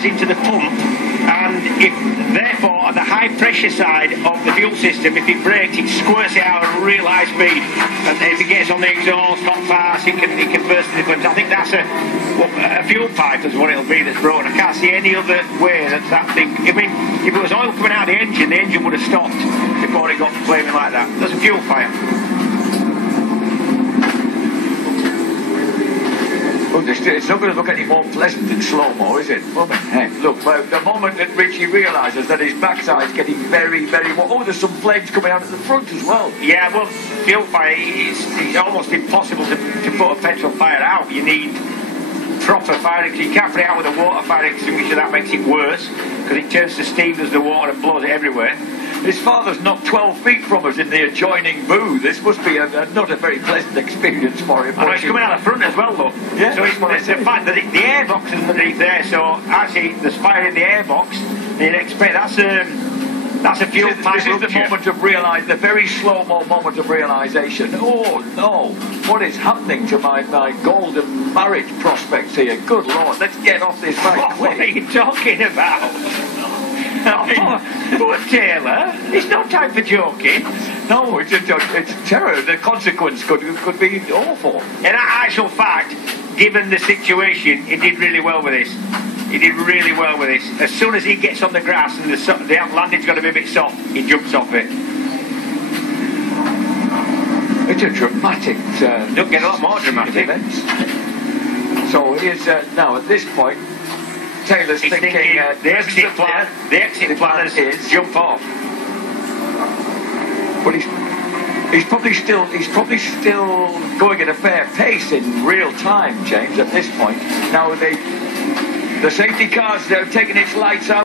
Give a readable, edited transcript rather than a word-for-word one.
into the pump, and if therefore on the high pressure side of the fuel system, if it breaks, it squirts it out at real high speed, and if it gets on the exhaust hot fast, it can burst the flames. I think that's a fuel pipe is what it'll be that's broken. I can't see any other way that thing. I mean, if it was oil coming out of the engine would have stopped before it got flaming like that. That's a fuel fire. Look, it's not going to look any more pleasant in slow-mo, is it? Look, the moment that Richie realises that his backside's getting very, very warm. Oh, there's some flames coming out at the front as well. Yeah, well, fuel fire, it's almost impossible to put a petrol fire out. You need proper fire extinguisher. You can't put it out with a water fire extinguisher. That makes it worse, because it turns to steam as the water and blows it everywhere. His father's not 12 feet from us in the adjoining booth. This must be not a very pleasant experience for him. I know, it's coming out the front as well, though. Yeah, so it's the fact that the airbox is underneath there, so actually there's fire in the airbox. You'd expect that's a fuel pipe. This is the moment of the very slow-mo moment of realisation. Oh no, what is happening to my golden marriage prospects here? Good Lord, let's get off this right quick. What are you talking about? Poor Taylor. It's no time for joking. No, it's terror. The consequence could be awful. In actual fact, given the situation, he did really well with this. He did really well with this. As soon as he gets on the grass and the landing's going to be a bit soft, he jumps off it. It's a dramatic... Don't get a lot more dramatic. Events. So he is now at this point. Taylor's thinking the exit plan is jump off. But he's probably still going at a fair pace in real time, James, at this point. Now the safety cars, they're taking its lights out.